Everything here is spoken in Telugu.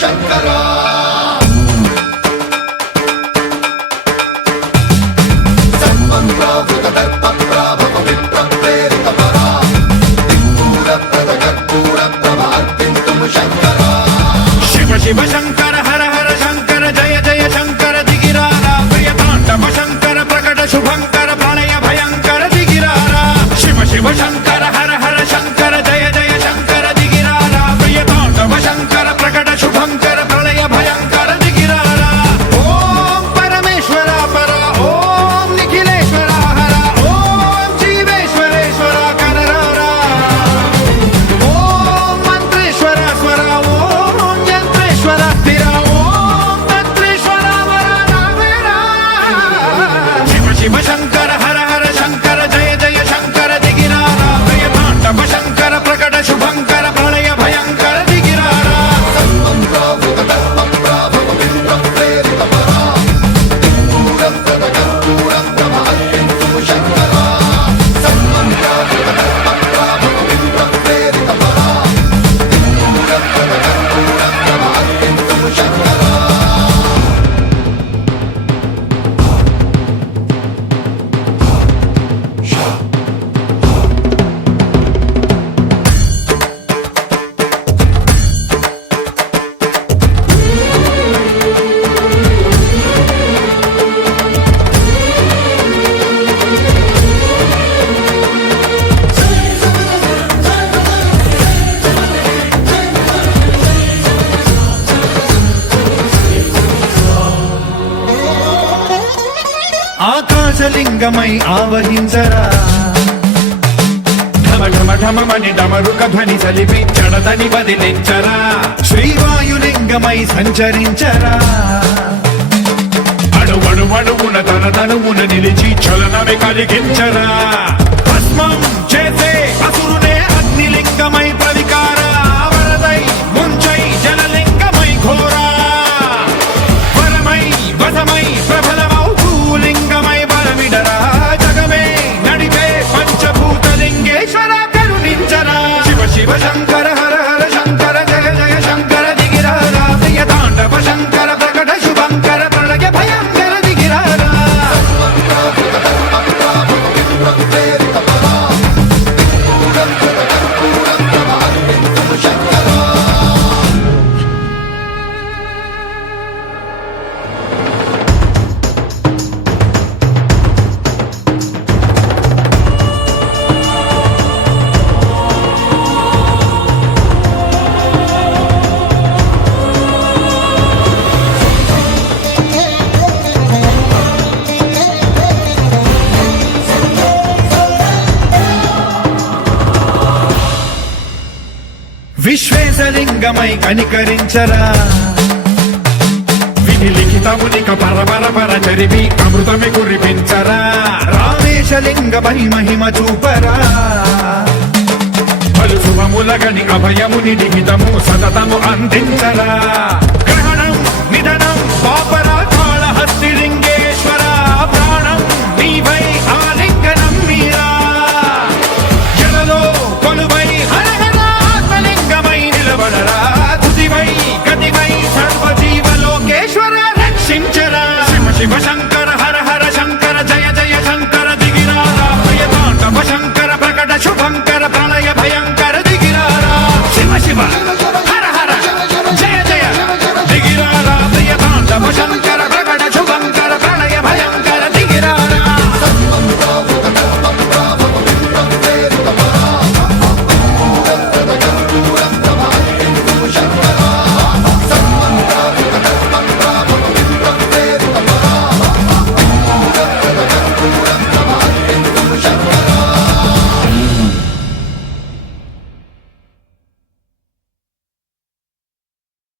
శంకరా శివ శంకర హర హర శంకర జయ జయ శంకర దిగిరారా ప్రియతాండవ శంకర ప్రకట శుభంకర ప్రళయ భయంకర దిగిరారా శివ శివ శంకర హర హర శంకర జయ జయ శంకర దిగిరారా ప్రియతాండవ శంకర ప్రకట శుభంకర ప్రళయ భయంకర దిగిరారా ఓం పరమేశ్వర పర ఓం నిఖిలేశ్వర హర ఓం జీవేశ్వరేశ్వర కరరారా ఓం మంత్రేశ్వర స్వర ఓం యంత్రేశ్వర స్థిర ఓం తంత్రేశ్వర వర రామేరా శివ శివ శంకర హర హర శంకర జయ జయ శంకర దిగిరారా ప్రియతాండవ శంకర ప్రకట శుభంకర ప్రళయ భయంకర దిగిరారా ఆకాశలింగమై ఆవహించరా ఢమ ఢమ ఢమమని డమరుక ధ్వని సలిపి చడదని వదిలించరా శ్రీవాయులింగమై సంచరించరా అణువణువున తన తనువున నిలిచి చలనమే కలిగించరా భస్మం చేసే అసురునే అగ్నిలింగమై ప్రవికార వరదై ముంచై జలలింగమై ఘోరా వరమై వసమై ప్రబలమౌ భూలింగమై బలమిడరా జగమే నడిపే పంచభూతలింగేశ్వర కరుణించరా శివ శివ శంకర హర హర శంకర జయ జయ శంకర దిగిరారా ప్రియతాండవ శంకర ప్రకట శుభంకర ప్రళయ భయంకర దిగిరారా విశ్వేశలింగమై కనికరించరా విధి లిఖితమునిక పరపర పర చరివి అమృతమి కురిపించరా రామేశలింగమై మహిమ చూపరా పలు శుభములగని అభయముని లిఖితము సతతము అందించరా గ్రహణం నిధనం పాపరా కాళహస్తి లింగేశ్వర ప్రాణం నీవై ఆలింగనం మీరా జలలో కొలువై హర హర ఆత్మలింగమై నిలబడరా తుదివై గతివై సర్వజీవలోకేశ్వర రక్షించరా